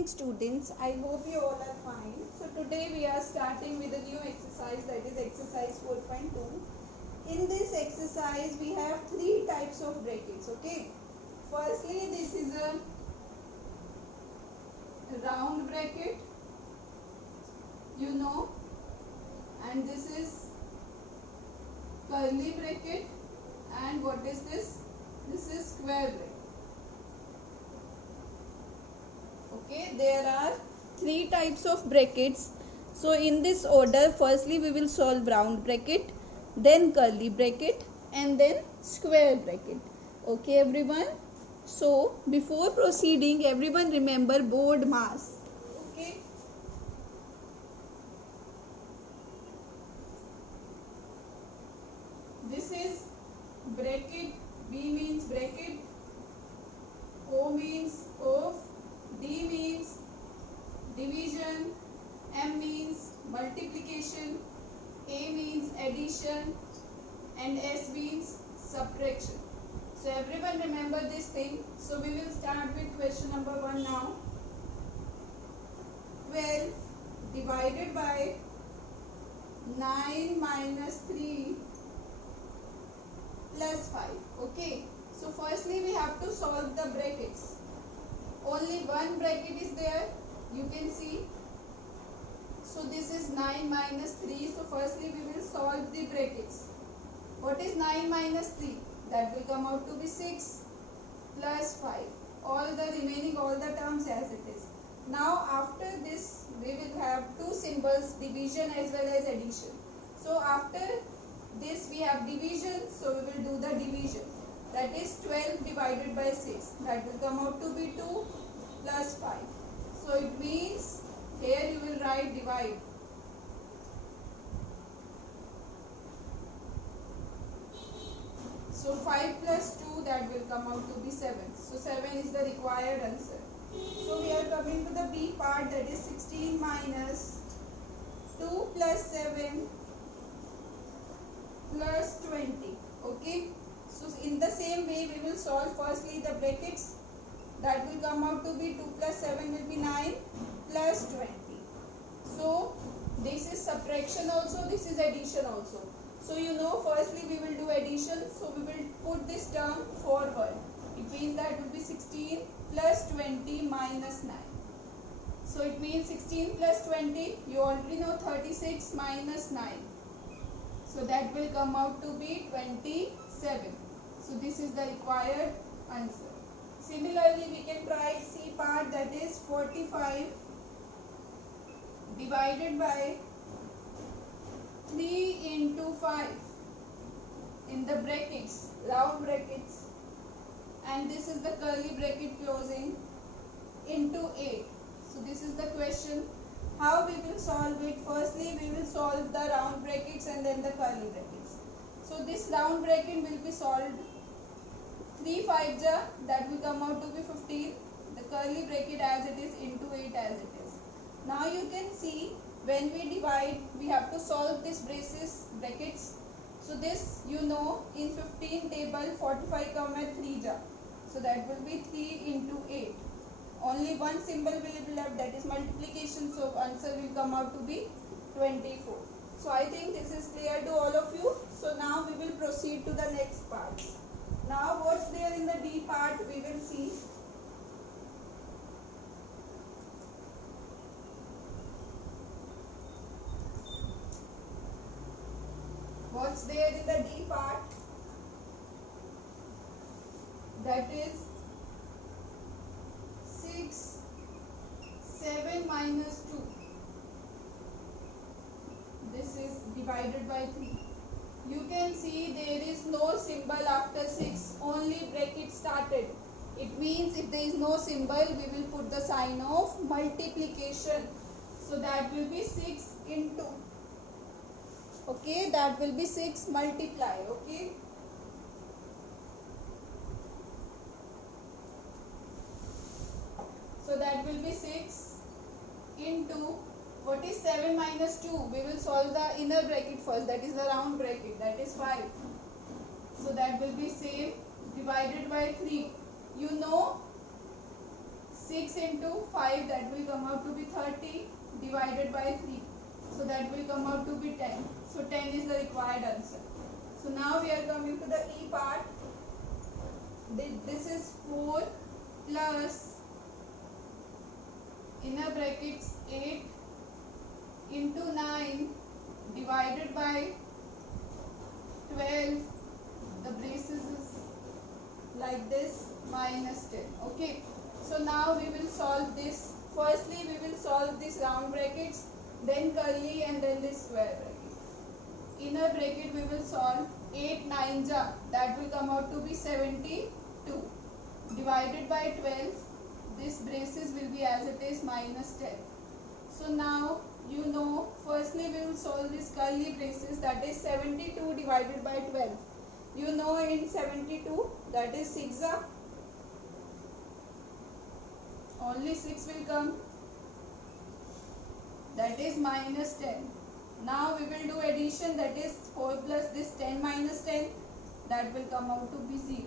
evening, students. I hope you all are fine. So today we are starting with a new exercise, that is exercise 4.2. In this exercise we have three types of brackets. Okay, firstly this is a round bracket, and this is curly bracket, and what is this? This is square bracket. Okay, there are three types of brackets. So in this order, firstly we will solve round bracket, then curly bracket, and then square bracket. Okay everyone. So before proceeding, everyone remember board mass. Okay. This is bracket, B means bracket, O means of, D means division, M means multiplication, A means addition, and S means subtraction. So everyone remember this thing. So we will start with question number 1 now. 12 divided by 9 minus 3 plus 5. Okay. So firstly we have to solve the brackets. Only one bracket is there, you can see. So this is 9 minus 3. So firstly we will solve the brackets. What is 9 minus 3? That will come out to be 6 plus 5. All the terms as it is. Now after this we will have two symbols, division as well as addition. So after this we have division, so we will do the division. That is 12 divided by 6. That will come out to be 2 plus 5. So it means here you will write divide. So 5 plus 2, that will come out to be 7. So 7 is the required answer. So we are coming to the B part, that is 16 minus 2 plus 7 plus 20. Okay. So in the same way we will solve firstly the brackets. That will come out to be 2 plus 7 will be 9 plus 20. So this is subtraction also, this is addition also. So firstly we will do addition. So we will put this term forward. It means that will be 16 plus 20 minus 9. So it means 16 plus 20, you already know 36 minus 9. So that will come out to be 27. So this is the required answer. Similarly, we can try C part, that is 45 divided by 3 into 5 in the brackets, round brackets, and this is the curly bracket closing, into 8. So this is the question. How we will solve it? Firstly, we will solve the round brackets and then the curly brackets. So this round bracket will be solved. 3 5 ja, that will come out to be 15. The curly bracket as it is into 8 as it is. Now you can see when we divide, we have to solve this brackets. So this in 15 table 45 come at 3 ja. So that will be 3 into 8. Only one symbol will be left, that is multiplication. So answer will come out to be 24. So I think this is clear to all of you. So now we will proceed to the next part. Now what's there in the D part we will see. What's there in the D part? That is 6, 7 minus 2. This is divided by 3. You can see there is no symbol after 6, only bracket started. It means if there is no symbol, we will put the sign of multiplication. So that will be 6 into. Okay, that will be 6 multiply. Okay. So that will be 6 into. What is 7 minus 2? We will solve the inner bracket first, that is the round bracket, that is 5. So that will be same divided by 3. 6 into 5, that will come out to be 30 divided by 3. So that will come out to be 10. So 10 is the required answer. So now we are coming to the E part. This is 4 plus inner brackets 8 into 9 divided by 12. The braces is like this, minus 10. Okay. So now we will solve this. Firstly we will solve this round brackets, then curly, and then this square bracket. Inner bracket we will solve. 8 9 ja, that will come out to be 72 divided by 12. This braces will be as it is, minus 10. So now you know, firstly we will solve this curly braces, that is 72 divided by 12. You know, in 72, that is 6 ja, only 6 will come, that is minus 10. Now we will do addition, that is 4 plus this 10 minus 10, that will come out to be 0.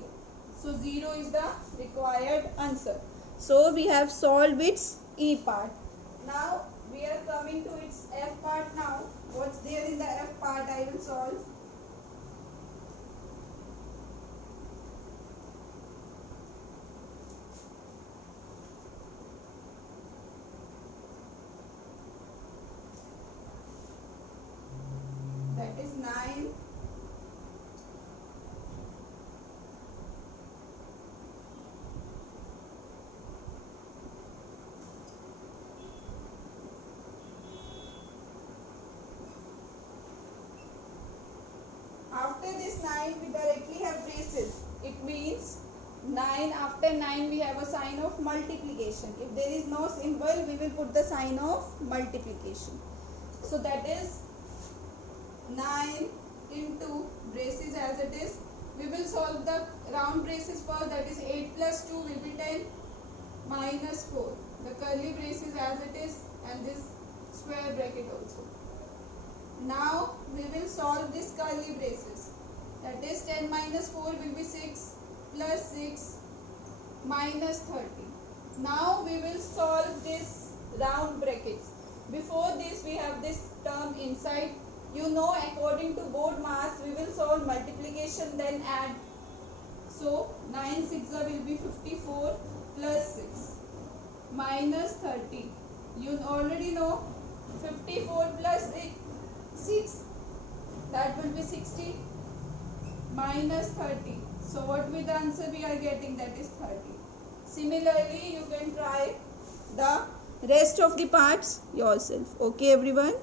So 0 is the required answer. So we have solved its E part. Now we are coming to its F part now. What's there in the F part I will solve. That is 9 . After this 9 we directly have braces. It means 9, after 9 we have a sign of multiplication. If there is no symbol, we will put the sign of multiplication. So that is 9 into braces as it is. We will solve the round braces first, that is 8 plus 2 will be 10 minus 4. The curly braces as it is, and this square bracket also. Now we will solve this curly braces, that is 10 minus 4 will be 6 plus 6 minus 30. Now we will solve this round brackets. Before this we have this term inside. You know, according to board mass we will solve multiplication then add. So 9 6 will be 54 plus 6 minus 30. You already know 54 plus 6, that will be 60 minus 30. So what will the answer we are getting, that is 30. Similarly you can try the rest of the parts yourself. Okay everyone.